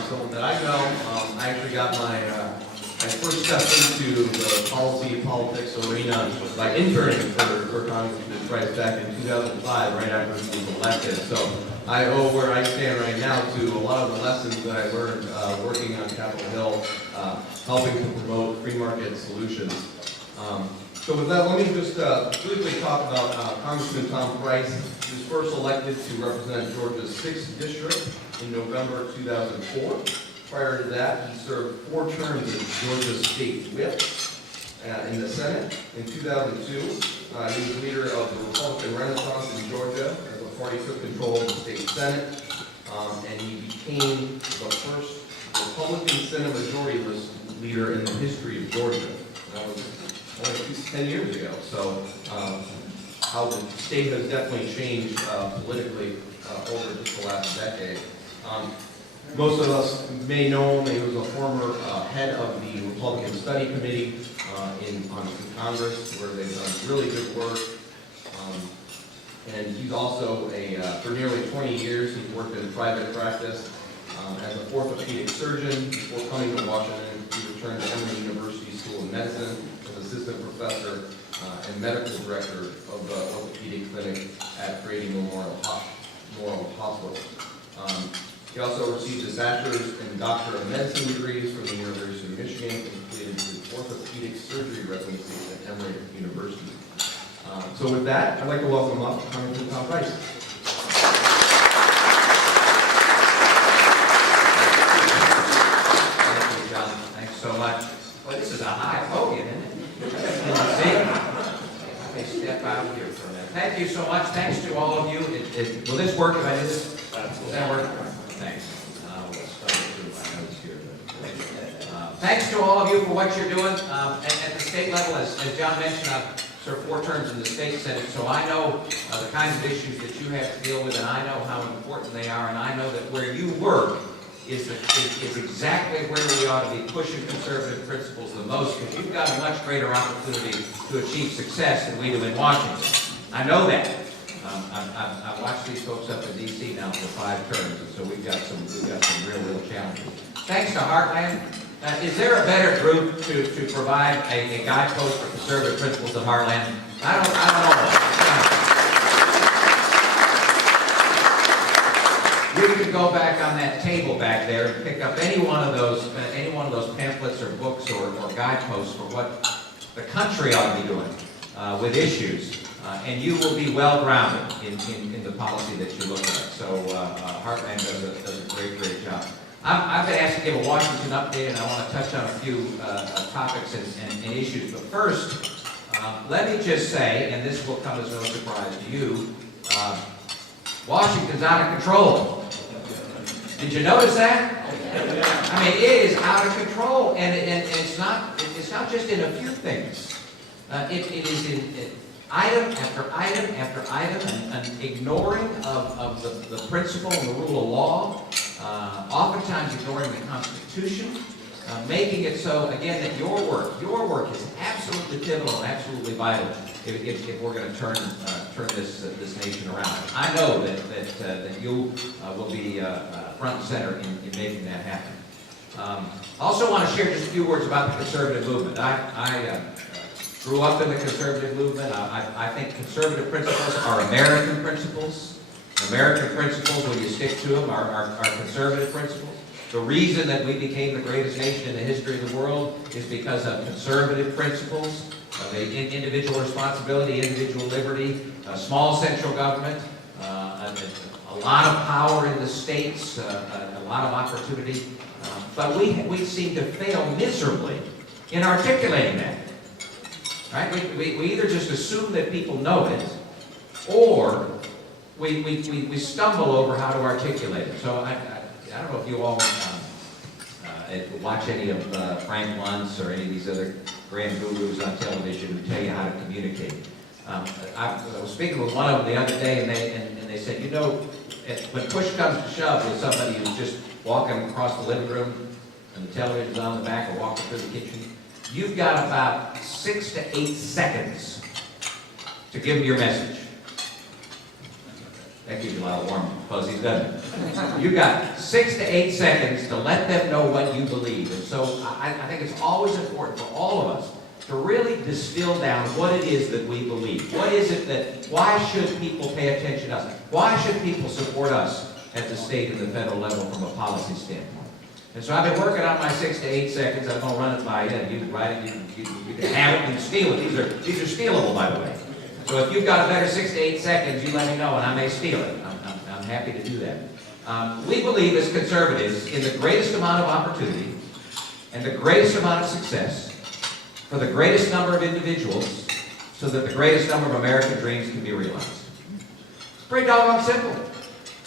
Someone that I know, I actually got my first step into the politics arena by interning for Congressman Price back in 2005, right after he was elected. So I owe where I stand right now to a lot of the lessons that I learned working on Capitol Hill, helping to promote free market solutions. So with that, let me just briefly talk about Congressman Tom Price. He was first elected to represent Georgia's 6th District in November 2004. Prior to that, he served 4 terms as Georgia's State Whip in the Senate. In 2002, he was leader of the Republican Renaissance in Georgia as the party took control of the state Senate, and he became the first Republican Senate Majority List leader in the history of Georgia. That was only 10 years ago. So how the state has definitely changed politically over just the last decade. Most of us may know him. He was a former head of the Republican Study Committee in Congress, where they've done really good work. And he's also for nearly 20 years, he's worked in private practice as an orthopedic surgeon. Before coming to Washington, he returned to Emory University School of Medicine as assistant professor and medical director of the orthopedic clinic at Grady Memorial Hospital. He also received his bachelor's and doctor of medicine degrees from the University of Michigan and completed his orthopedic surgery residency at Emory University. So with that, I'd like to welcome up Congressman Tom Price. Thank you, John. Thanks so much. Well, this is a high podium, isn't it? See? I may step out here for a minute. Thank you so much. Thanks to all of you. Will this work if I do this? Will that work? Thanks. We'll start with my notes here. Thanks to all of you for what you're doing. At the state level, as John mentioned, I've served 4 terms in the state Senate, so I know the kinds of issues that you have to deal with, and I know how important they are, and I know that where you work is exactly where we ought to be pushing conservative principles the most, because you've got a much greater opportunity to achieve success than we do in Washington. I know that. I've watched these folks up in D.C. now for 5 terms, and so we've got some real challenges. Thanks to Heartland. Is there a better group to provide a guidepost for conservative principles than Heartland? I don't know. You can go back on that table back there and pick up any one of those pamphlets or books or guideposts for what the country ought to be doing with issues. And you will be well grounded in the policy that you look at. So Heartland does a great job. I've been asked to give a Washington update, and I want to touch on a few topics and issues. But first, let me just say, and this will come as no surprise to you, Washington's out of control. Did you notice that? I mean, it is out of control, and it's not just in a few things. It is in item after item after item, and ignoring of the principle and the rule of law, oftentimes ignoring the Constitution, making it so, again, that your work is absolutely pivotal and absolutely vital if we're going to turn this nation around. I know that you will be front and center in making that happen. Also want to share just a few words about the conservative movement. I grew up in the conservative movement. I think conservative principles are American principles. American principles, when you stick to them, are conservative principles. The reason that we became the greatest nation in the history of the world is because of conservative principles, of individual responsibility, individual liberty, small central government, a lot of power in the states, a lot of opportunity. But we seem to fail miserably in articulating that. Right? We either just assume that people know it, or we stumble over how to articulate it. So I don't know if you all watch any of Frank Luntz or any of these other grand gurus on television who tell you how to communicate. I was speaking with one of them the other day, and they said, you know, when push comes to shove with somebody who's just walking across the living room and the television's on the back, or walking through the kitchen, you've got about 6 to 8 seconds to give them your message. That gives you a lot of warm fuzzies, doesn't it? You've got 6 to 8 seconds to let them know what you believe. And so I think it's always important for all of us to really distill down what it is that we believe. What is it that, why should people pay attention to us? Why should people support us at the state and the federal level from a policy standpoint? And so I've been working on my 6 to 8 seconds. I'm going to run it by you, and you can write it, you can have it, you can steal it. These are stealable, by the way. So if you've got a better 6 to 8 seconds, you let me know, and I may steal it. I'm happy to do that. We believe as conservatives in the greatest amount of opportunity and the greatest amount of success for the greatest number of individuals so that the greatest number of American dreams can be realized. It's pretty doggone simple.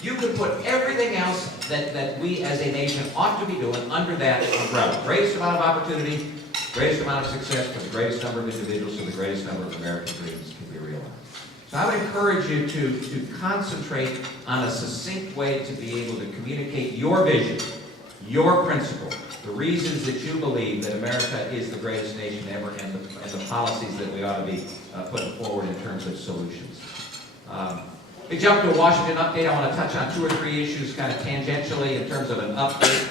You could put everything else that we as a nation ought to be doing under that umbrella. Greatest amount of opportunity, greatest amount of success for the greatest number of individuals so the greatest number of American dreams can be realized. So I would encourage you to concentrate on a succinct way to be able to communicate your vision, your principle, the reasons that you believe that America is the greatest nation ever, and the policies that we ought to be putting forward in terms of solutions. We jump to a Washington update. I want to touch on 2 or 3 issues kind of tangentially in terms of an update.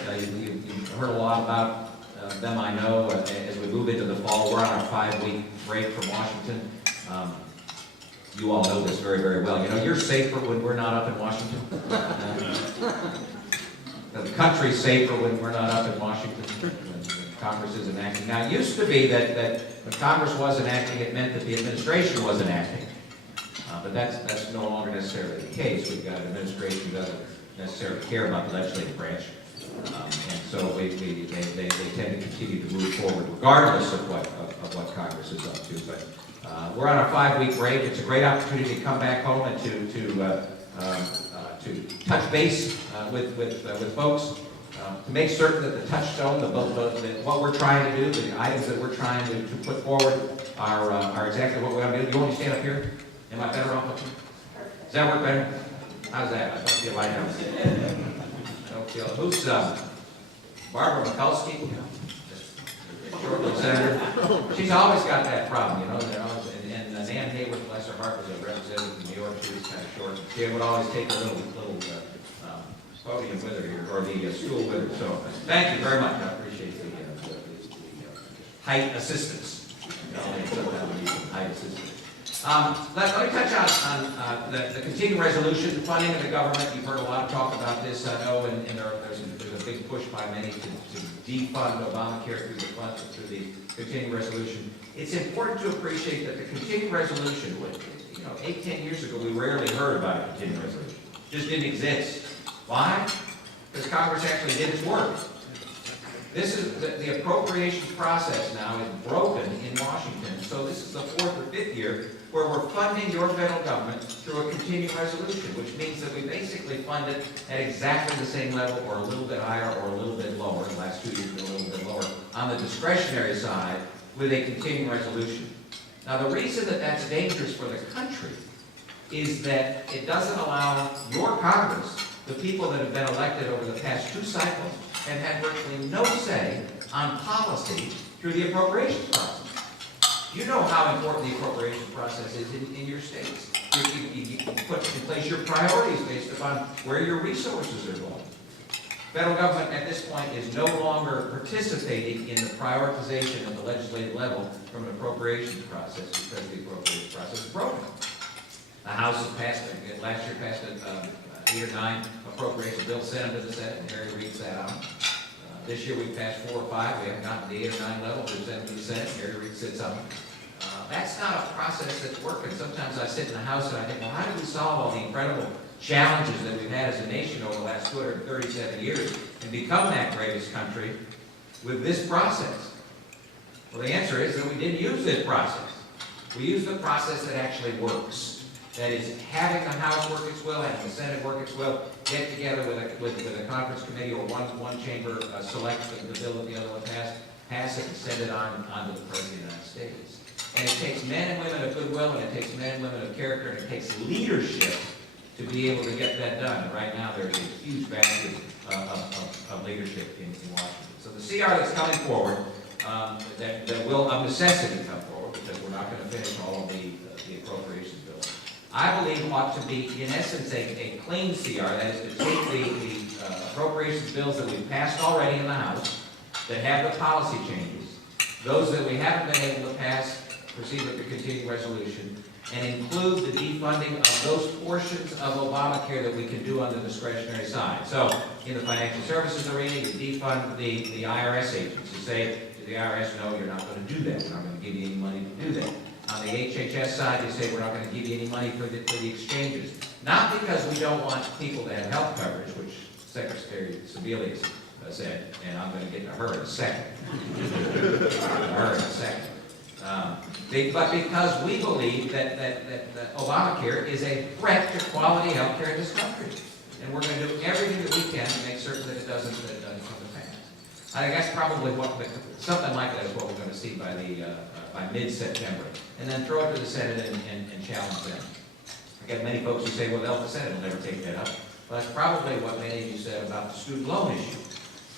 You've heard a lot about them, I know, as we move into the fall. We're on our 5-week break from Washington. You all know this very, very well. You know, you're safer when we're not up in Washington. The country's safer when we're not up in Washington, when Congress isn't acting. Now, it used to be that when Congress wasn't acting, it meant that the administration wasn't acting. But that's no longer necessarily the case. We've got an administration who doesn't necessarily care about the legislative branch. And so they tend to continue to move forward regardless of what Congress is up to. But we're on our 5-week break. It's a great opportunity to come back home and to touch base with folks, to make certain that the touchstone, what we're trying to do, the items that we're trying to put forward are exactly what we're going to do. You want me to stand up here? Am I better off up here? Does that work better? How's that? I don't feel like don't feel. Who's Barbara Mikulski? Short little senator. She's always got that problem, you know. And Nan Haywood, bless her heart, was a representative from New York. She was kind of short. She would always take a little podium with her here, or the stool with her. So thank you very much. I appreciate the height assistance. Sometimes we need some height assistance. Let me touch on the continuing resolution, funding of the government. You've heard a lot of talk about this, I know, and there's a big push by many to defund Obamacare through the continuing resolution. It's important to appreciate that the continuing resolution, 8-10 years ago, we rarely heard about a continuing resolution. It just didn't exist. Why? Because Congress actually did its work. This is the appropriations process now is broken in Washington. So this is the 4th or 5th year where we're funding your federal government through a continuing resolution, which means that we basically fund it at exactly the same level or a little bit higher or a little bit lower. The last 2 years have been a little bit lower on the discretionary side with a continuing resolution. Now the reason that that's dangerous for the country is that it doesn't allow your Congress, the people that have been elected over the past 2 cycles, and had virtually no say on policy through the appropriations process. You know how important the appropriations process is in your states. You put in place your priorities based upon where your resources are going. Federal government at this point is no longer participating in the prioritization at the legislative level from an appropriations process because the appropriations process is broken. The House has passed, last year passed 8 or 9 appropriation bills, sent them to the Senate, and Harry reads that out. This year we've passed 4 or 5. We haven't gotten to the 8 or 9 level. We've sent them to the Senate. Harry reads sits on them. That's not a process that's working. Sometimes I sit in the House and I think, well, how do we solve all the incredible challenges that we've had as a nation over the last 237 years and become that greatest country with this process? Well, the answer is that we didn't use this process. We used the process that actually works. That is, having the House work its will, having the Senate work its will, get together with a conference committee or one chamber, select the bill that the other one pass it, and send it on to the President of the United States. And it takes men and women of goodwill, and it takes men and women of character, and it takes leadership to be able to get that done. And right now, there's a huge vacuum of leadership in Washington. So the CR that's coming forward, that will of necessity come forward, because we're not going to finish all of the appropriations bills. I believe ought to be, in essence, a clean CR, that is to take the appropriations bills that we've passed already in the House, that have the policy changes, those that we haven't been able to pass, proceed with the continuing resolution, and include the defunding of those portions of Obamacare that we can do on the discretionary side. So, in the financial services arena, you defund the IRS agents. You say to the IRS, no, you're not going to do that. We're not going to give you any money to do that. On the HHS side, you say we're not going to give you any money for the exchanges. Not because we don't want people to have health coverage, which Secretary Sebelius said, and I'm going to get to her in a second. But because we believe that Obamacare is a threat to quality health care in this country. And we're going to do everything that we can to make certain that it doesn't come to pass. I think that's probably something like that is what we're going to see by mid-September. And then throw it to the Senate and challenge them. I get many folks who say, well, the Senate will never take that up. Well, that's probably what many of you said about the student loan issue,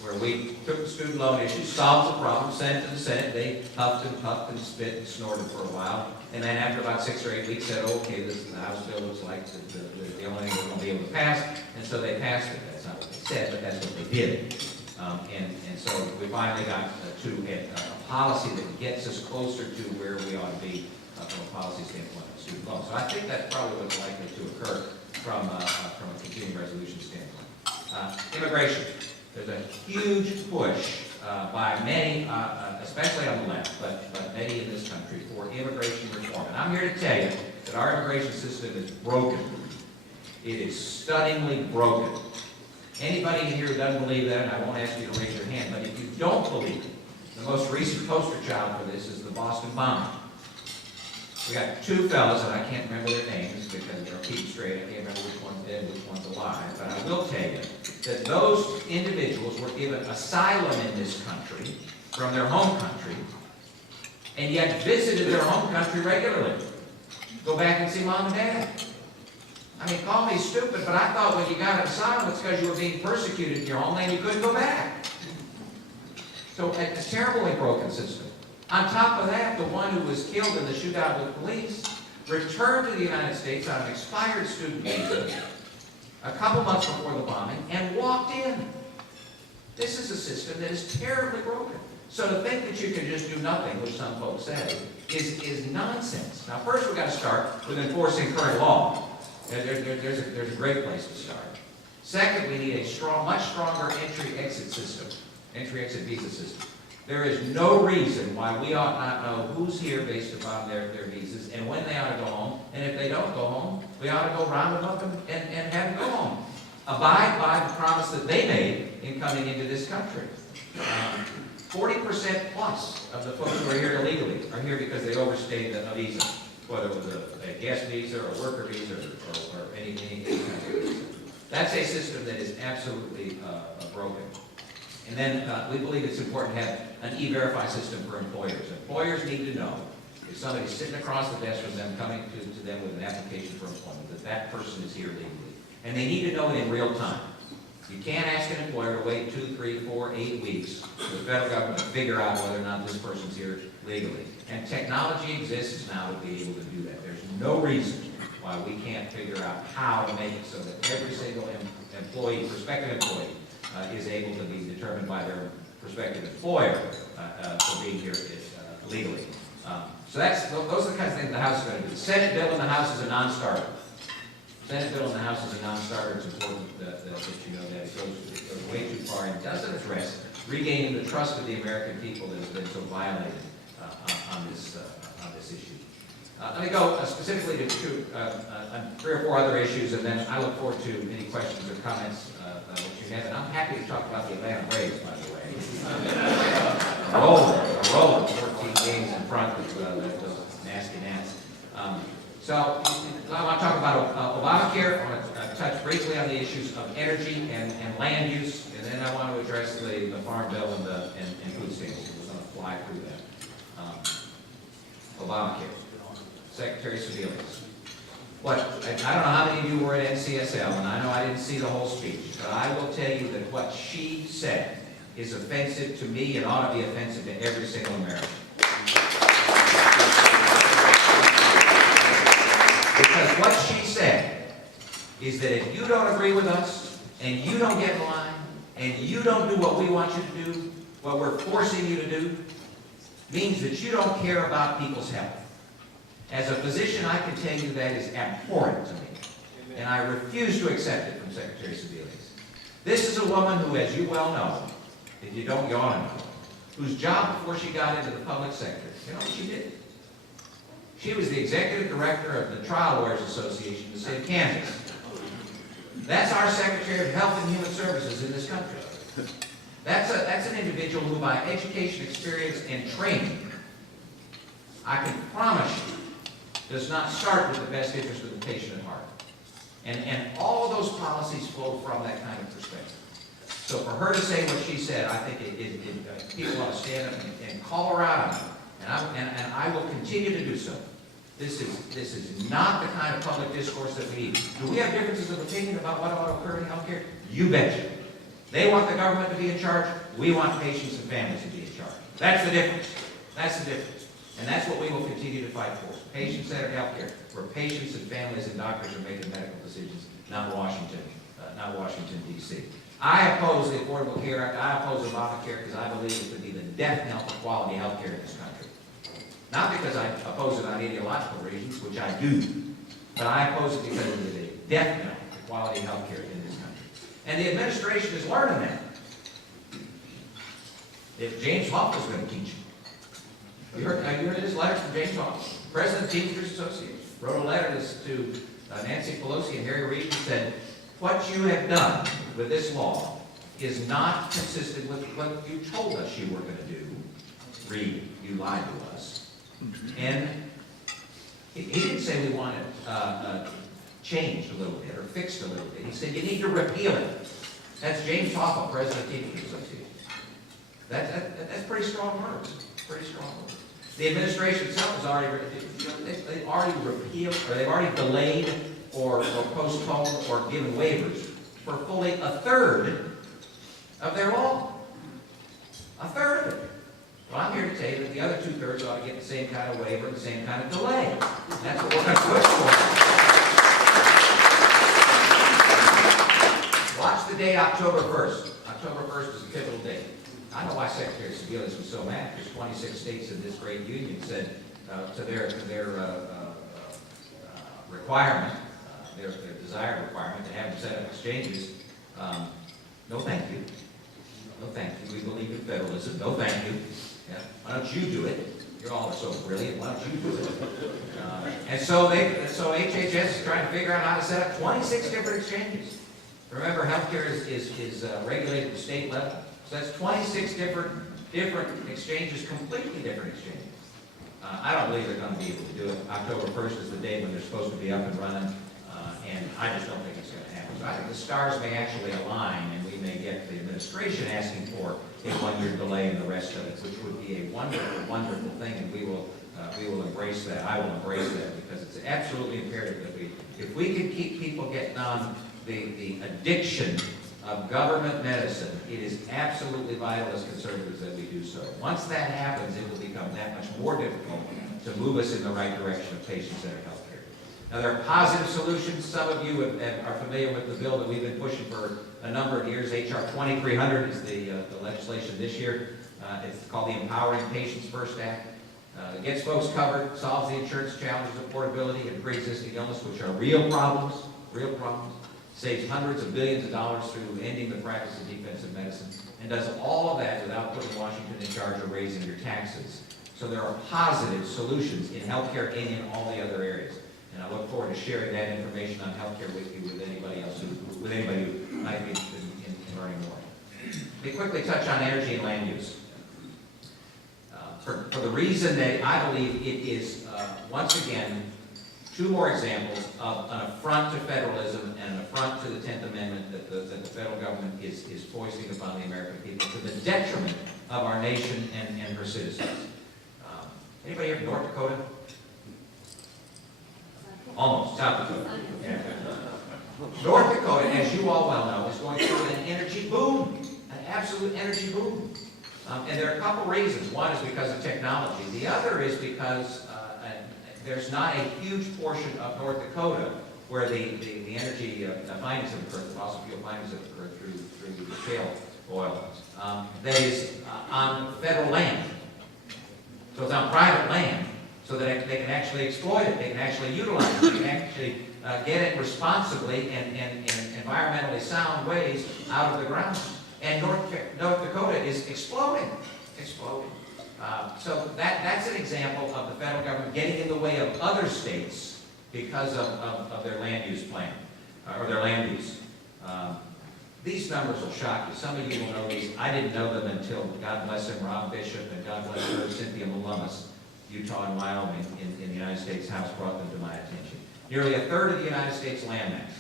where we took the student loan issue, solved the problem, sent it to the Senate. They huffed and spit and snorted for a while. And then after about 6 or 8 weeks said, okay, the House bill looks like the only thing we're going to be able to pass. And so they passed it. That's not what they said, but that's what they did. And so we finally got to a policy that gets us closer to where we ought to be from a policy standpoint of student loans. So I think that's probably what's likely to occur from a continuing resolution standpoint. Immigration. There's a huge push by many, especially on the left, but many in this country, for immigration reform. And I'm here to tell you that our immigration system is broken. It is stunningly broken. Anybody in here who doesn't believe that, and I won't ask you to raise your hand, but if you don't believe it, the most recent poster child for this is the Boston bombing. We got 2 fellas, and I can't remember their names because they'll keep straight. I can't remember which one's dead, which one's alive. But I will tell you that those individuals were given asylum in this country from their home country, and yet visited their home country regularly. Go back and see mom and dad. I mean, call me stupid, but I thought when you got an asylum, it's because you were being persecuted in your homeland, you couldn't go back. So it's a terribly broken system. On top of that, the one who was killed in the shootout with police returned to the United States on an expired student visa a couple months before the bombing and walked in. This is a system that is terribly broken. So to think that you can just do nothing, which some folks say, is nonsense. Now, first we've got to start with enforcing current law. There's a great place to start. Second, we need a much stronger entry-exit system, entry-exit visa system. There is no reason why we ought not know who's here based upon their visas and when they ought to go home. And if they don't go home, we ought to go round them up and have them go home. Abide by the promise that they made in coming into this country. 40% plus of the folks who are here illegally are here because they overstayed a visa, whether it was a guest visa or a worker visa or any kind of visa. That's a system that is absolutely broken. And then we believe it's important to have an E-Verify system for employers. Employers need to know if somebody's sitting across the desk from them, coming to them with an application for employment, that person is here legally. And they need to know it in real time. You can't ask an employer to wait 2, 3, 4, 8 weeks for the federal government to figure out whether or not this person's here legally. And technology exists now to be able to do that. There's no reason why we can't figure out how to make it so that every single employee, prospective employee, is able to be determined by their prospective employer for being here legally. So those are the kinds of things the House is going to do. The Senate bill in the House is a non-starter. Senate bill in the House is a non-starter. It's important that you know that. It goes way too far and doesn't address regaining the trust of the American people that has been so violated on this issue. Let me go specifically to 3 or 4 other issues, and then I look forward to any questions or comments that you have. And I'm happy to talk about the Atlanta Braves, by the way. A roll, 14 games in front of those nasty Nats. So I want to talk about Obamacare. I want to touch briefly on the issues of energy and land use, and then I want to address the farm bill and food stamps. We're going to fly through that. Obamacare. Secretary Sebelius. I don't know how many of you were at NCSL, and I know I didn't see the whole speech, but I will tell you that what she said is offensive to me and ought to be offensive to every single American. Because what she said is that if you don't agree with us, and you don't get in line, and you don't do what we want you to do, what we're forcing you to do, means that you don't care about people's health. As a physician, I can tell you that is abhorrent to me, and I refuse to accept it from Secretary Sebelius. This is a woman who, as you well know, if you don't, you ought to know, whose job before she got into the public sector, you know what she did? She was the executive director of the Trial Lawyers Association in the state of Kansas. That's our Secretary of Health and Human Services in this country. That's an individual who, by education, experience, and training, I can promise you, does not start with the best interest of the patient at heart. And all of those policies flow from that kind of perspective. So for her to say what she said, I think people ought to stand up and call her out on it. And I will continue to do so. This is not the kind of public discourse that we need. Do we have differences of opinion about what ought to occur in healthcare? You betcha. They want the government to be in charge. We want patients and families to be in charge. That's the difference. That's the difference. And that's what we will continue to fight for. Patient-centered healthcare, where patients and families and doctors are making medical decisions, not Washington, D.C. I oppose the Affordable Care Act. I oppose Obamacare because I believe it to be the death knell for quality healthcare in this country. Not because I oppose it on ideological reasons, which I do, but I oppose it because it is a death knell for quality healthcare in this country. And the administration is learning that. If James Hoff was going to teach you heard this letter from James Hoff, President of the Teamsters Association, wrote a letter to Nancy Pelosi and Harry Reid and said, what you have done with this law is not consistent with what you told us you were going to do. Reid, you lied to us. And he didn't say we want it changed a little bit or fixed a little bit. He said you need to repeal it. That's James Hoff, President of the Teamsters Association. That's pretty strong words. Pretty strong words. The administration itself has already, they've already repealed, or they've already delayed or postponed or given waivers for fully a third of their law. A third of it. Well, I'm here to tell you that the other two-thirds ought to get the same kind of waiver and the same kind of delay. That's what we're going to push for. Watch the day October 1st. October 1st is the pivotal date. I know why Secretary Sebelius was so mad. There's 26 states in this great union said to their requirement, their desired requirement to have them set up exchanges, no thank you. No thank you. We believe in federalism. No thank you. Yeah. Why don't you do it? You all are so brilliant. Why don't you do it? And so HHS is trying to figure out how to set up 26 different exchanges. Remember, healthcare is regulated at the state level. So that's 26 different exchanges, completely different exchanges. I don't believe they're going to be able to do it. October 1st is the day when they're supposed to be up and running, and I just don't think it's going to happen. So I think the stars may actually align, and we may get the administration asking for a one-year delay in the rest of it, which would be a wonderful, wonderful thing, and we will embrace that. I will embrace that because it's absolutely imperative that if we can keep people getting on the addiction of government medicine, it is absolutely vital as conservatives that we do so. Once that happens, it will become that much more difficult to move us in the right direction of patient-centered healthcare. Now, there are positive solutions. Some of you are familiar with the bill that we've been pushing for a number of years. H.R. 2300 is the legislation this year. It's called the Empowering Patients First Act. It gets folks covered, solves the insurance challenges of portability and pre-existing illness, which are real problems, saves hundreds of billions of dollars through ending the practice of defensive medicine, and does all of that without putting Washington in charge of raising your taxes. So there are positive solutions in healthcare and in all the other areas. And I look forward to sharing that information on healthcare with you, with anybody who might be interested in learning more. Let me quickly touch on energy and land use. For the reason that I believe it is, once again, two more examples of an affront to federalism and an affront to the 10th Amendment that the federal government is foisting upon the American people to the detriment of our nation and her citizens. Anybody here from North Dakota? Almost, South Dakota. Yeah. North Dakota, as you all well know, is going through an energy boom, an absolute energy boom. And there are a couple reasons. One is because of technology. The other is because there's not a huge portion of North Dakota where the energy findings have occurred, the fossil fuel findings have occurred through the shale oil, that is on federal land. So it's on private land, so that they can actually exploit it, they can actually utilize it, they can actually get it responsibly and environmentally sound ways out of the ground. And North Dakota is exploding. So that's an example of the federal government getting in the way of other states because of their land use plan, or their land use. These numbers will shock you. Some of you will know these. I didn't know them until, God bless him, Rob Bishop, and God bless her, Cynthia Malumas, Utah and Wyoming, in the United States House, brought them to my attention. Nearly a third of the United States landmass,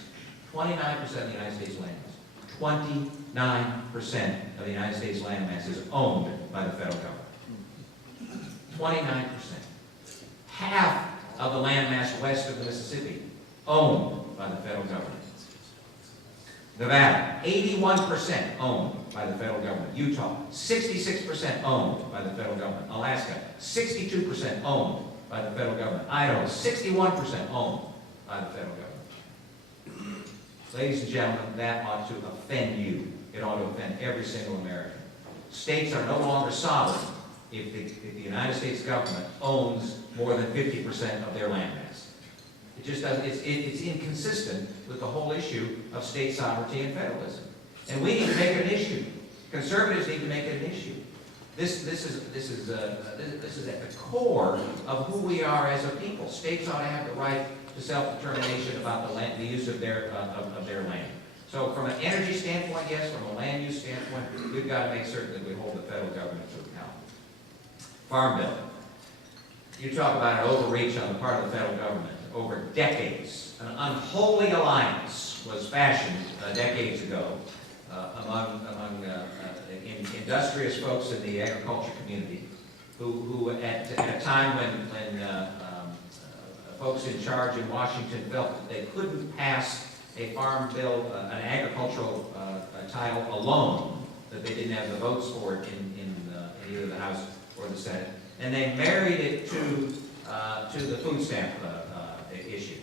29% of the United States landmass, 29% of the United States landmass is owned by the federal government. 29%. Half of the landmass west of the Mississippi owned by the federal government. Nevada, 81% owned by the federal government. Utah, 66% owned by the federal government. Alaska, 62% owned by the federal government. Idaho, 61% owned by the federal government. Ladies and gentlemen, that ought to offend you. It ought to offend every single American. States are no longer sovereign if the United States government owns more than 50% of their landmass. It just doesn't, it's inconsistent with the whole issue of state sovereignty and federalism. And we need to make it an issue. Conservatives need to make it an issue. This is at the core of who we are as a people. States ought to have the right to self-determination about the use of their land. So from an energy standpoint, yes. From a land use standpoint, we've got to make certain that we hold the federal government to account. Farm Bill. You talk about an overreach on the part of the federal government. Over decades, an unholy alliance was fashioned decades ago among industrious folks in the agriculture community, who at a time when folks in charge in Washington felt that they couldn't pass a farm bill, an agricultural title alone, that they didn't have the votes for it in either the House or the Senate, and they married it to the food stamp issue.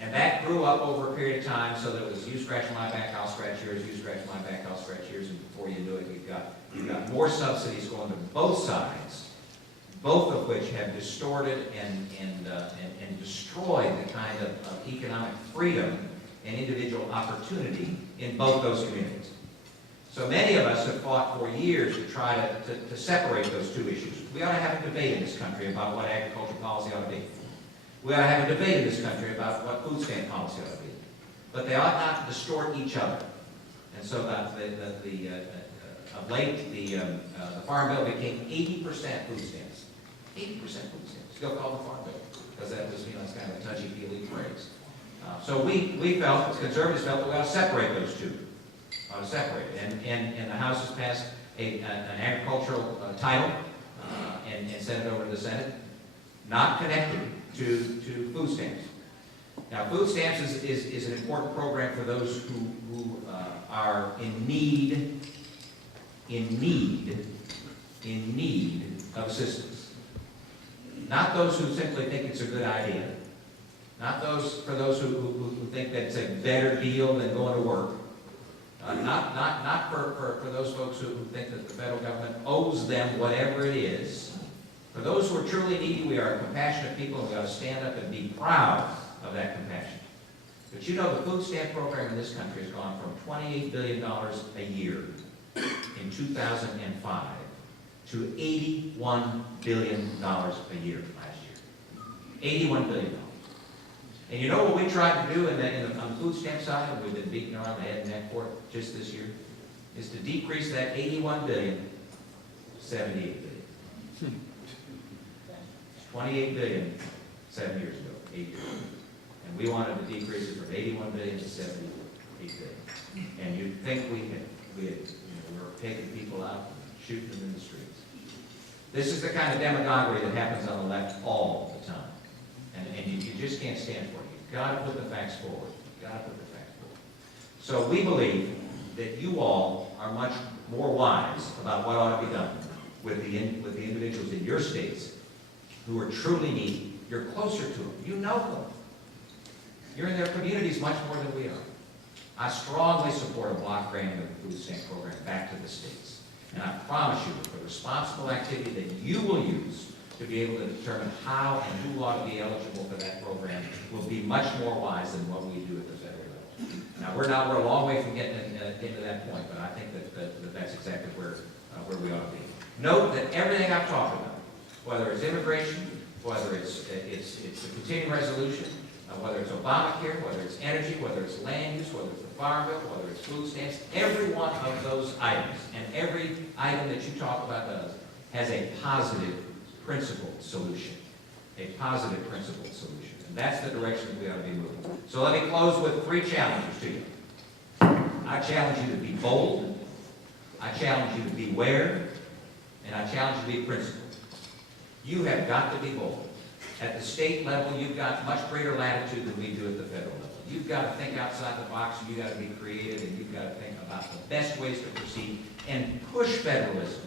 And that grew up over a period of time, so that it was you scratch my back, I'll scratch yours, you scratch my back, I'll scratch yours, and before you knew it, you've got more subsidies going to both sides, both of which have distorted and destroyed the kind of economic freedom and individual opportunity in both those communities. So many of us have fought for years to try to separate those two issues. We ought to have a debate in this country about what agricultural policy ought to be. We ought to have a debate in this country about what food stamp policy ought to be. But they ought not to distort each other. And so of late, the Farm Bill became 80% food stamps. 80% food stamps. Still called the Farm Bill, because that was, it's kind of a touchy-feely phrase. So we felt, as conservatives felt, that we ought to separate those two. Ought to separate it. And the House has passed an agricultural title and sent it over to the Senate, not connected to food stamps. Now, food stamps is an important program for those who are in need of assistance. Not those who simply think it's a good idea. Not for those who think that it's a better deal than going to work. Not for those folks who think that the federal government owes them whatever it is. For those who are truly needy, we are a compassionate people, and we ought to stand up and be proud of that compassion. But you know, the food stamp program in this country has gone from $28 billion a year in 2005 to $81 billion a year last year. $81 billion. And you know what we tried to do on the food stamp side, and we've been beating around the head and neck for it just this year, is to decrease that $81 billion to $78 billion. 28 billion 7 years ago, 8 years ago. And we wanted to decrease it from 81 billion to 78 billion. And you'd think we were taking people out and shooting them in the streets. This is the kind of demagoguery that happens on the left all the time. And you just can't stand for it. You've got to put the facts forward. You've got to put the facts forward. So we believe that you all are much more wise about what ought to be done with the individuals in your states who are truly needy You're closer to them. You know them. You're in their communities much more than we are. I strongly support a block granting of the food stamp program back to the states. And I promise you that the responsible activity that you will use to be able to determine how and who ought to be eligible for that program will be much more wise than what we do at the federal level. Now, we're a long way from getting to that point, but I think that's exactly where we ought to be. Note that everything I've talked about, whether it's immigration, whether it's the continuing resolution, whether it's Obamacare, whether it's energy, whether it's land use, whether it's the farm bill, whether it's food stamps, every one of those items and every item that you talk about does has a positive principled solution. A positive principled solution. And that's the direction that we ought to be moving. So let me close with 3 challenges to you. I challenge you to be bold. I challenge you to beware. And I challenge you to be principled. You have got to be bold. At the state level, you've got much greater latitude than we do at the federal level. You've got to think outside the box, and you've got to be creative, and you've got to think about the best ways to proceed and push federalism.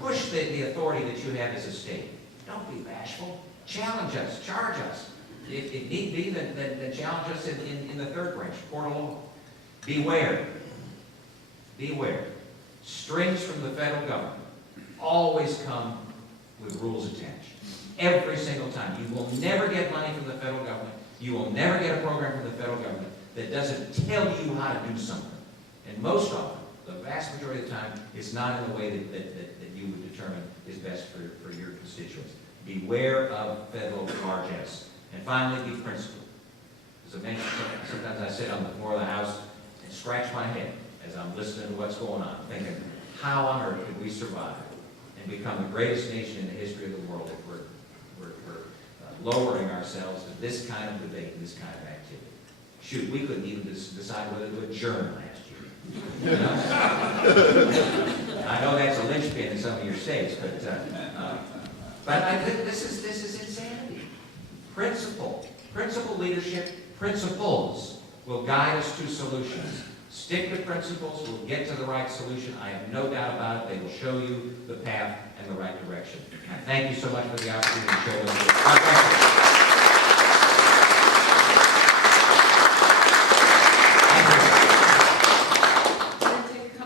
Push the authority that you have as a state. Don't be bashful. Challenge us. Charge us. If need be, then challenge us in the 3rd branch, court of law. Beware. Beware. Strings from the federal government always come with rules attached. Every single time. You will never get money from the federal government. You will never get a program from the federal government that doesn't tell you how to do something. And most often, the vast majority of the time, it's not in the way that you would determine is best for your constituents. Beware of federal largesse. And finally, be principled. As I mentioned, sometimes I sit on the floor of the House and scratch my head as I'm listening to what's going on, thinking, how on earth could we survive and become the greatest nation in the history of the world if we're lowering ourselves to this kind of debate, this kind of activity? Shoot, we couldn't even decide whether to adjourn last year. You know? I know that's a linchpin in some of your states, but I think this is insanity. Principle leadership, principles will guide us to solutions. Stick to principles, we'll get to the right solution. I have no doubt about it. They will show you the path and the right direction. And thank you so much for the opportunity to show us. God bless you.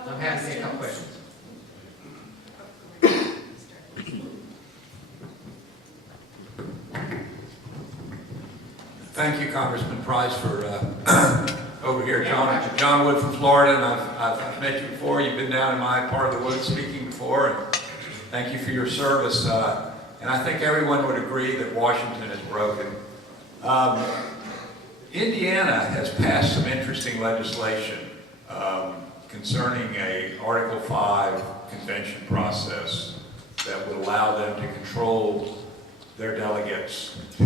I'm happy to take a couple questions. Thank you, Congressman Price, for over here. John Wood from Florida, and I've met you before. You've been down in my part of the woods speaking before, and thank you for your service. And I think everyone would agree that Washington is broken. Indiana has passed some interesting legislation concerning a Article 5 convention process that would allow them to control their delegates to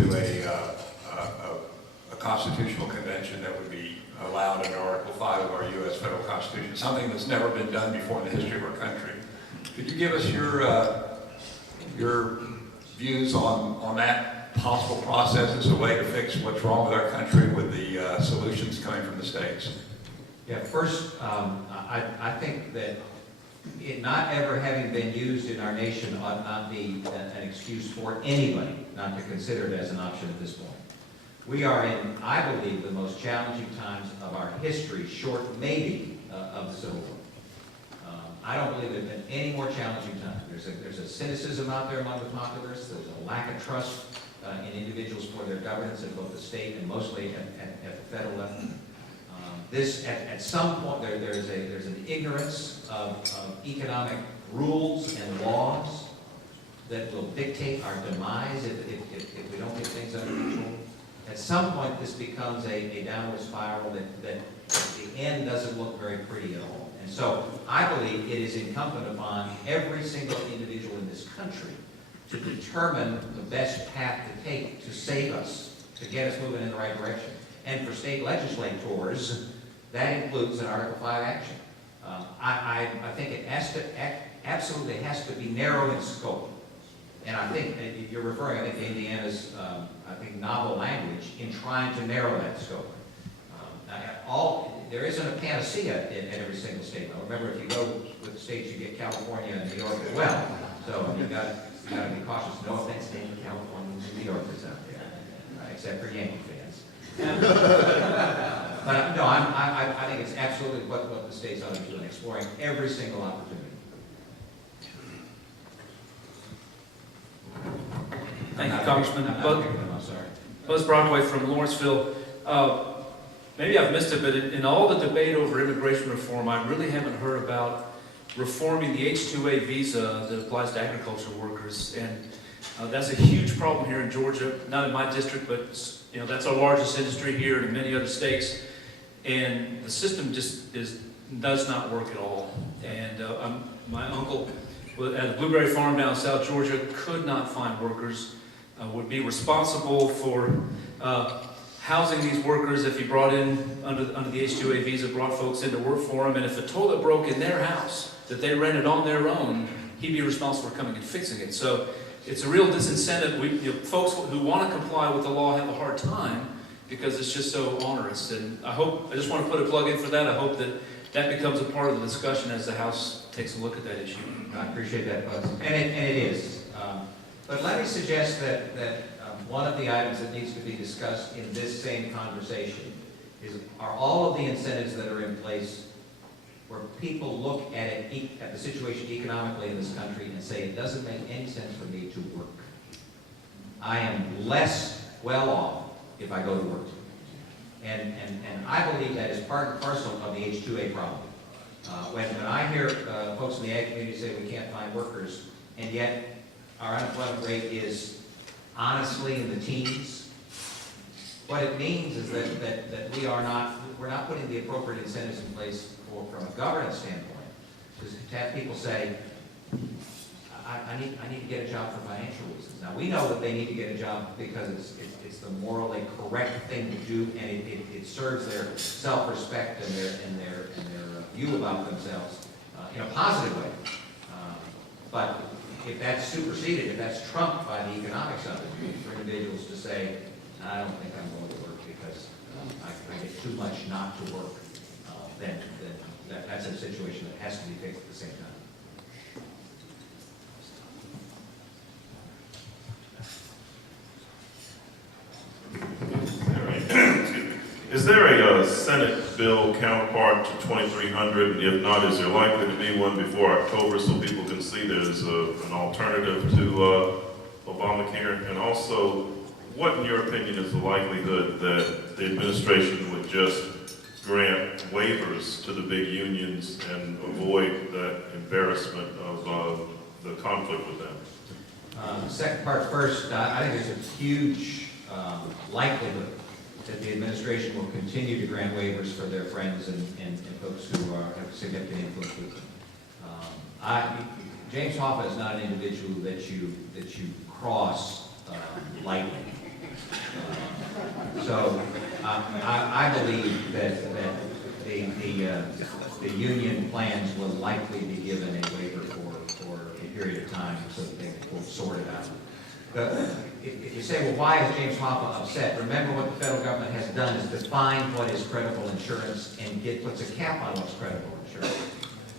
a constitutional convention that would be allowed under Article 5 of our U.S. federal Constitution, something that's never been done before in the history of our country. Could you give us your views on that possible process as a way to fix what's wrong with our country with the solutions coming from the states? Yeah, first, I think that it not ever having been used in our nation ought not be an excuse for anybody not to consider it as an option at this point. We are in, I believe, the most challenging times of our history, short maybe of the Civil War. I don't believe there's been any more challenging time. There's a cynicism out there among the populace. There's a lack of trust in individuals for their governance at both the state and mostly at the federal level. At some point, there's an ignorance of economic rules and laws that will dictate our demise if we don't get things under control. At some point, this becomes a downward spiral that at the end doesn't look very pretty at all. And so I believe it is incumbent upon every single individual in this country to determine the best path to take to save us, to get us moving in the right direction. And for state legislators, that includes an Article 5 action. I think it absolutely has to be narrow in scope. And I think you're referring, I think, to Indiana's, novel language in trying to narrow that scope. There isn't a panacea in every single state. Now, remember, if you go with the states, you get California and New York as well. So you've got to be cautious. No offense to any Californians and New Yorkers out there. except for Yankee fans. But no, I think it's absolutely what the state's ought to do in exploring every single opportunity. Thank you, Congressman. I'm sorry. Buzz Brockway from Lawrenceville. Maybe I've missed it, but in all the debate over immigration reform, I really haven't heard about reforming the H-2A visa that applies to agriculture workers. And that's a huge problem here in Georgia, not in my district, but that's our largest industry here and in many other states. And the system just does not work at all. And my uncle at a blueberry farm down in South Georgia could not find workers, would be responsible for housing these workers if he brought in, under the H-2A visa, brought folks in to work for him. And if a toilet broke in their house that they rented on their own, he'd be responsible for coming and fixing it. So it's a real disincentive. Folks who want to comply with the law have a hard time because it's just so onerous. And I just want to put a plug in for that. I hope that becomes a part of the discussion as the House takes a look at that issue. I appreciate that, Buzz. And it is. But let me suggest that one of the items that needs to be discussed in this same conversation are all of the incentives that are in place where people look at the situation economically in this country and say, it doesn't make any sense for me to work. I am less well off if I go to work. And I believe that is part and parcel of the H-2A problem. When I hear folks in the ag community say we can't find workers, and yet our unemployment rate is honestly in the teens, what it means is that we're not putting the appropriate incentives in place from a governance standpoint to have people say, I need to get a job for financial reasons. Now, we know that they need to get a job because it's the morally correct thing to do, and it serves their self-respect and their view about themselves in a positive way. But if that's superseded, if that's trumped by the economics of it, for individuals to say, I don't think I'm going to work because I get too much not to work, then that's a situation that has to be fixed at the same time. Is there a Senate bill counterpart to 2300? And if not, is there likely to be one before October so people can see there's an alternative to Obamacare? And also, what in your opinion is the likelihood that the administration would just grant waivers to the big unions and avoid that embarrassment of the conflict with them? Second part first, I think there's a huge likelihood that the administration will continue to grant waivers for their friends and folks who have significant influence with them. James Hoffa is not an individual that you cross lightly. So I believe that the union plans will likely be given a waiver for a period of time so that they will sort it out. But if you say, well, why is James Hoffa upset? Remember what the federal government has done is define what is credible insurance and puts a cap on what's credible insurance.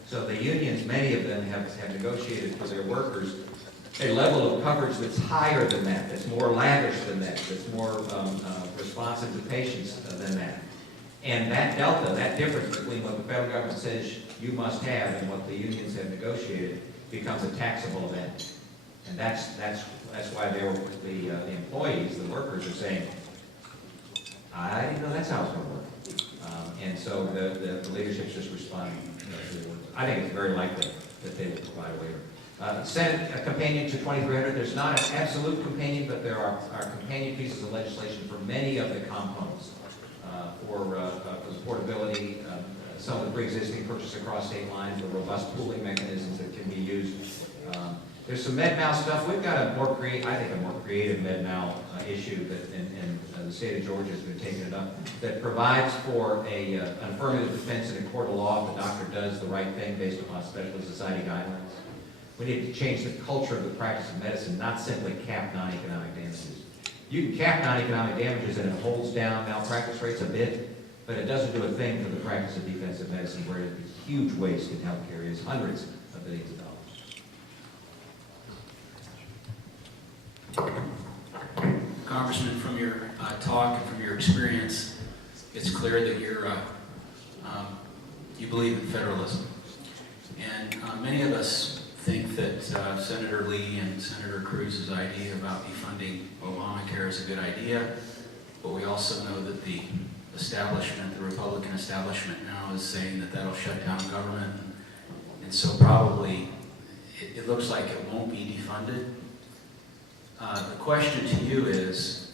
So the unions, many of them have negotiated for their workers a level of coverage that's higher than that, that's more lavish than that, that's more responsive to patients than that. And that delta, that difference between what the federal government says you must have and what the unions have negotiated becomes a taxable event. And that's why the employees, the workers, are saying, I didn't know that's how it's going to work. And so the leadership's just responding to the words. I think it's very likely that they will provide a waiver. Senate companion to 2300, there's not an absolute companion, but there are companion pieces of legislation for many of the components for portability, some of the pre-existing purchase across state lines, the robust pooling mechanisms that can be used. There's some med-mal stuff. We've got a more creative med-mal issue that, and the state of Georgia has been taking it up, that provides for an affirmative defense in a court of law if the doctor does the right thing based upon specialty society guidelines. We need to change the culture of the practice of medicine, not simply cap non-economic damages. You can cap non-economic damages and it holds down malpractice rates a bit, but it doesn't do a thing for the practice of defensive medicine where it's huge waste in healthcare. It's hundreds of billions of dollars. Congressman, from your talk and from your experience, it's clear that you believe in federalism. And many of us think that Senator Lee and Senator Cruz's idea about defunding Obamacare is a good idea, but we also know that the establishment, the Republican establishment now is saying that that'll shut down government, and so probably it looks like it won't be defunded. The question to you is,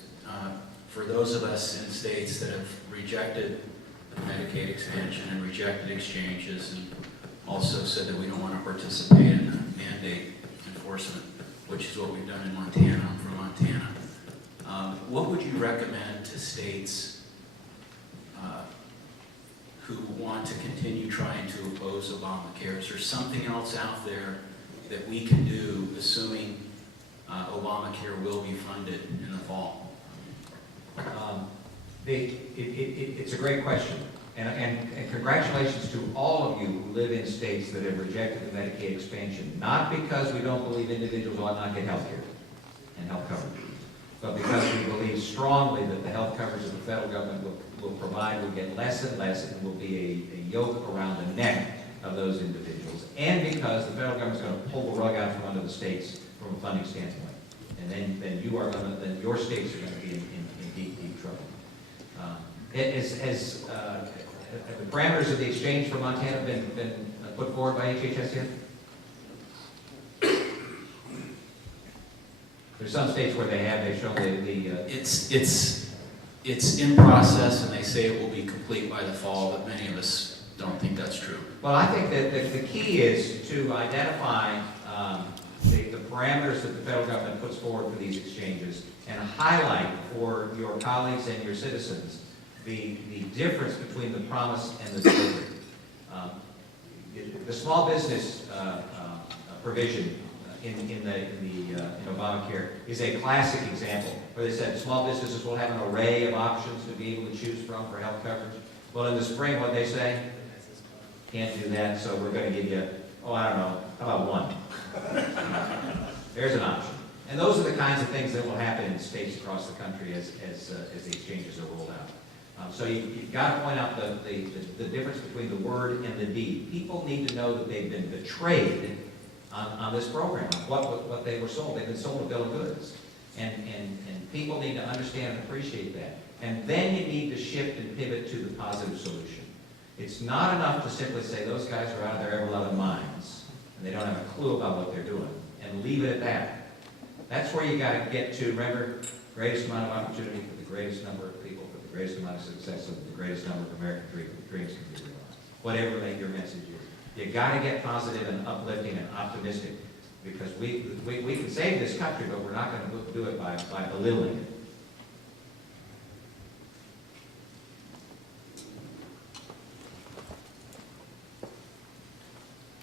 for those of us in states that have rejected Medicaid expansion and rejected exchanges and also said that we don't want to participate in mandate enforcement, which is what we've done in Montana. I'm from Montana. What would you recommend to states who want to continue trying to oppose Obamacare? Is there something else out there that we can do, assuming Obamacare will be funded in the fall? It's a great question. And congratulations to all of you who live in states that have rejected the Medicaid expansion, not because we don't believe individuals ought not get health care and health coverage, but because we believe strongly that the health coverage that the federal government will provide will get less and less and will be a yoke around the neck of those individuals, and because the federal government is going to pull the rug out from under the states from a funding standpoint. And then your states are going to be in deep, deep trouble. Have the parameters of the exchange for Montana been put forward by HHS yet? There's some states where they have. They've shown It's in process, and they say it will be complete by the fall, but many of us don't think that's true. Well, I think that the key is to identify the parameters that the federal government puts forward for these exchanges and highlight for your colleagues and your citizens the difference between the promise and the delivery. The small business provision in Obamacare is a classic example where they said small businesses will have an array of options to be able to choose from for health coverage. Well, in the spring, what they say? Can't do that, so we're going to give you, I don't know, how about one? There's an option. And those are the kinds of things that will happen in states across the country as the exchanges are rolled out. So you've got to point out the difference between the word and the deed. People need to know that they've been betrayed on this program, what they were sold. They've been sold a bill of goods. And people need to understand and appreciate that. And then you need to shift and pivot to the positive solution. It's not enough to simply say those guys are out of their ever-loving minds and they don't have a clue about what they're doing, and leave it at that. That's where you got to get to, remember, greatest amount of opportunity for the greatest number of people, for the greatest amount of success, so that the greatest number of American dreams can be realized. Whatever your message is. You got to get positive and uplifting and optimistic, because we can save this country, but we're not going to do it by belittling it.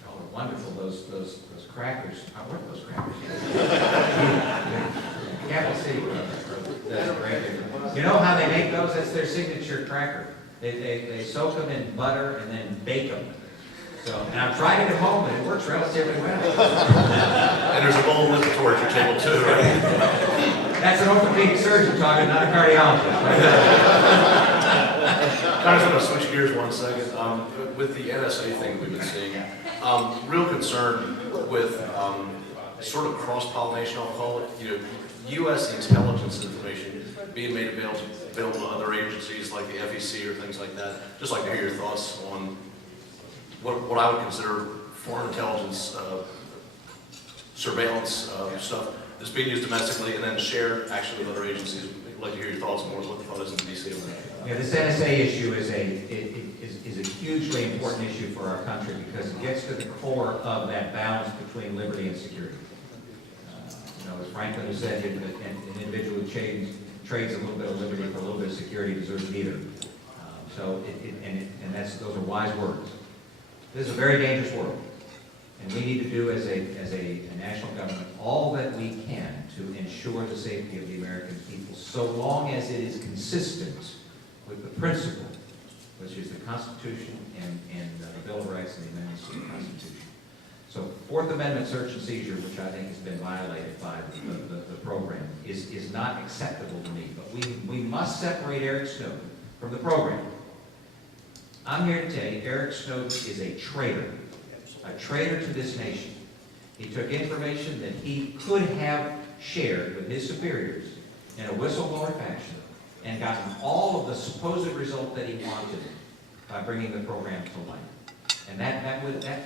Oh, they're wonderful, those crackers. Where are those crackers? Capital City does a great thing. You know how they make those? That's their signature cracker. They soak them in butter and then bake them. So, and I've tried it at home, and it works relatively well. And there's a bowl with the torture table too, right? That's an orthopedic surgeon talking, not a cardiologist. I just want to switch gears 1 second. With the NSA thing we've been seeing, real concern with sort of cross-pollination, I'll call it. U.S. intelligence information being made available to other agencies like the FEC or things like that. Just like to hear your thoughts on what I would consider foreign intelligence surveillance stuff that's being used domestically and then shared actually with other agencies. I'd like to hear your thoughts more on what the thought is in D.C. on that. Yeah, this NSA issue is a hugely important issue for our country because it gets to the core of that balance between liberty and security. As Franklin has said, an individual who trades a little bit of liberty for a little bit of security deserves neither. Those are wise words. This is a very dangerous world, and we need to do as a national government all that we can to ensure the safety of the American people, so long as it is consistent with the principle, which is the Constitution and the Bill of Rights and the amendments to the Constitution. So Fourth Amendment search and seizure, which I think has been violated by the program, is not acceptable to me. But we must separate Eric Snowden from the program. I'm here to tell you, Eric Snowden is a traitor to this nation. He took information that he could have shared with his superiors in a whistleblower fashion and gotten all of the supposed result that he wanted by bringing the program to light. And that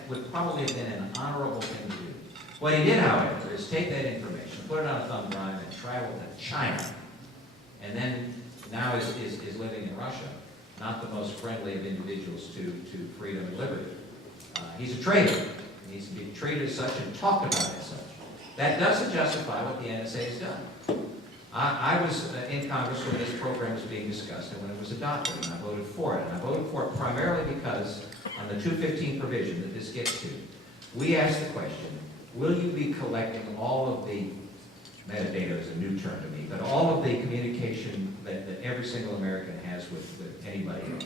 would probably have been an honorable thing to do. What he did, however, is take that information, put it on a thumb drive, and travel to China, and then now is living in Russia, not the most friendly of individuals to freedom and liberty. He's a traitor. He needs to be treated as such and talked about as such. That doesn't justify what the NSA has done. I was in Congress when this program was being discussed and when it was adopted, and I voted for it. And I voted for it primarily because on the 215 provision that this gets to, we asked the question, will you be collecting all of the, metadata is a new term to me, but all of the communication that every single American has with anybody else?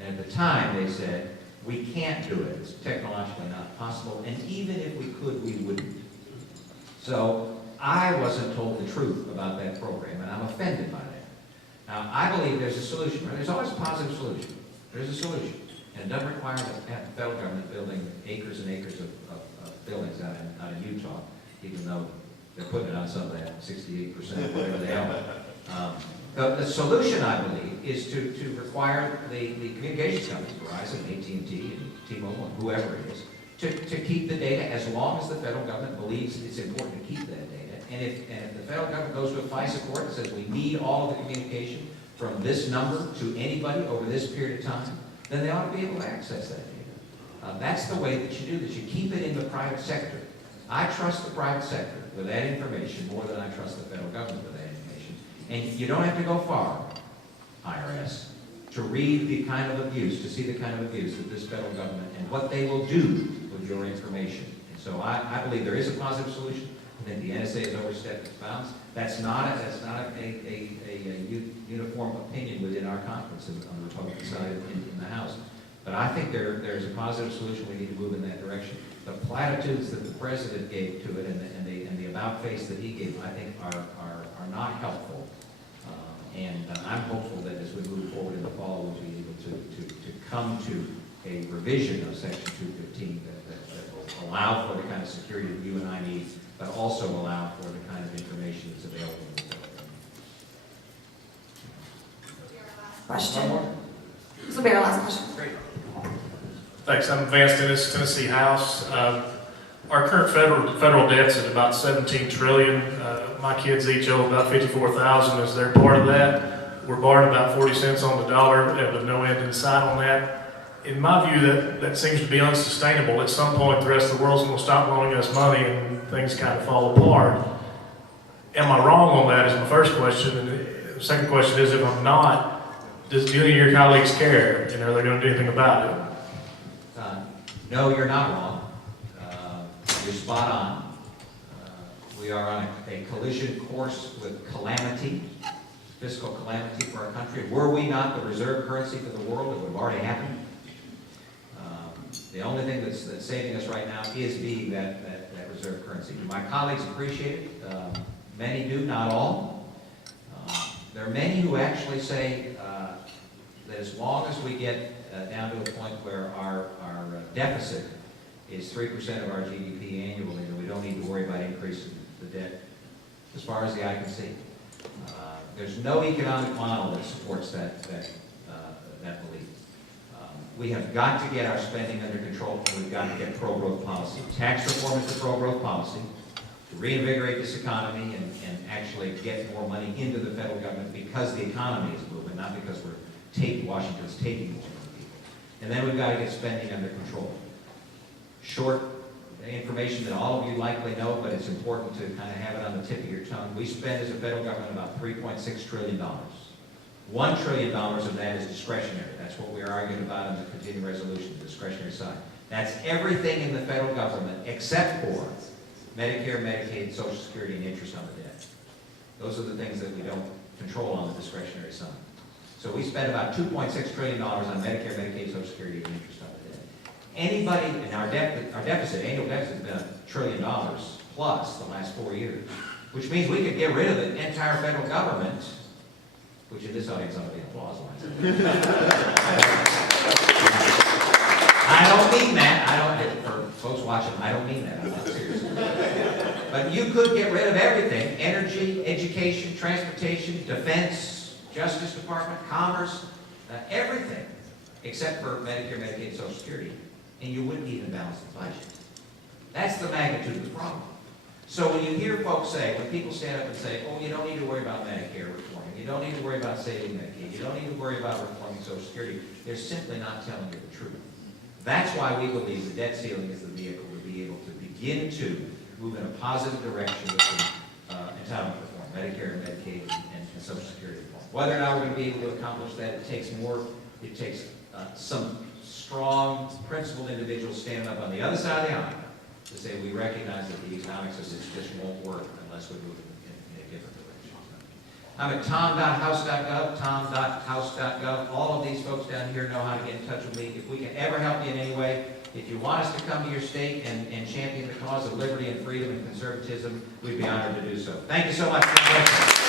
And at the time they said, we can't do it, it's technologically not possible, and even if we could, we wouldn't. So I wasn't told the truth about that program, and I'm offended by that. Now, I believe there's a solution, right? There's always a positive solution. There's a solution. And it doesn't require the federal government building acres and acres of buildings out in Utah, even though they're putting it on some of that 68%, whatever they are. The solution, I believe, is to require the communications companies, Verizon, AT&T, and T-Mobile, and whoever it is, to keep the data as long as the federal government believes it's important to keep that data. And if the federal government goes to a FISA court and says we need all of the communication from this number to anybody over this period of time, then they ought to be able to access that data. That's the way that you do this. You keep it in the private sector. I trust the private sector with that information more than I trust the federal government with that information. And you don't have to go far, IRS, to read the kind of abuse, to see the kind of abuse that this federal government and what they will do with your information. And so I believe there is a positive solution. I think the NSA has overstepped its bounds. That's not a uniform opinion within our conference on the Republican side in the House. But I think there's a positive solution. We need to move in that direction. The platitudes that the president gave to it and the about face that he gave, I think, are not helpful. And I'm hopeful that as we move forward in the fall, we'll be able to come to a revision of Section 215 that will allow for the kind of security that you and I need, but also allow for the kind of information that's available in the federal government. Question. This will be our last question. Great. Thanks. I'm Vance Dennis, Tennessee House. Our current federal debt's at about $17 trillion. My kids each owe about $54,000 as their part of that. We're borrowing about 40 cents on the dollar with no end in sight on that. In my view, that seems to be unsustainable. At some point, the rest of the world's going to stop loaning us money and things kind of fall apart. Am I wrong on that is my first question. And the second question is, if I'm not, do any of your colleagues care? And are they going to do anything about it? No, you're not wrong. You're spot on. We are on a collision course with calamity, fiscal calamity for our country. Were we not the reserve currency for the world, it would have already happened. The only thing that's saving us right now is being that reserve currency. Do my colleagues appreciate it? Many do, not all. There are many who actually say that as long as we get down to a point where our deficit is 3% of our GDP annually, then we don't need to worry about increasing the debt as far as the eye can see. There's no economic model that supports that belief. We have got to get our spending under control, and we've got to get pro-growth policy. Tax reform is the pro-growth policy to reinvigorate this economy and actually get more money into the federal government because the economy is moving, not because Washington's taking more from people. And then we've got to get spending under control. Short information that all of you likely know, but it's important to kind of have it on the tip of your tongue. We spend as a federal government about $3.6 trillion. $1 trillion of that is discretionary. That's what we're arguing about in the continuing resolution, the discretionary side. That's everything in the federal government except for Medicare, Medicaid, Social Security, and interest on the debt. Those are the things that we don't control on the discretionary side. So we spend about $2.6 trillion on Medicare, Medicaid, Social Security, and interest on the debt. Anybody, and our deficit, annual deficit has been $1 trillion plus the last 4 years, which means we could get rid of the entire federal government, which in this audience ought to be applause lines. I don't mean that. For folks watching, I don't mean that. I'm not serious. But you could get rid of everything: energy, education, transportation, defense, Justice Department, commerce, everything, except for Medicare, Medicaid, Social Security, and you wouldn't even balance the budget. That's the magnitude of the problem. So when you hear folks say, when people stand up and say, oh, you don't need to worry about Medicare reforming, you don't need to worry about saving Medicaid, you don't need to worry about reforming Social Security, they're simply not telling you the truth. That's why we believe the debt ceiling is the vehicle to be able to begin to move in a positive direction with the entitlement reform, Medicare and Medicaid and Social Security reform. Whether or not we're going to be able to accomplish that, it takes some strong, principled individuals standing up on the other side of the aisle to say we recognize that the economics of this just won't work unless we move in a different direction. I'm at tom.house.gov, tom.house.gov. All of these folks down here know how to get in touch with me. If we can ever help you in any way, if you want us to come to your state and champion the cause of liberty and freedom and conservatism, we'd be honored to do so. Thank you so much for your attention.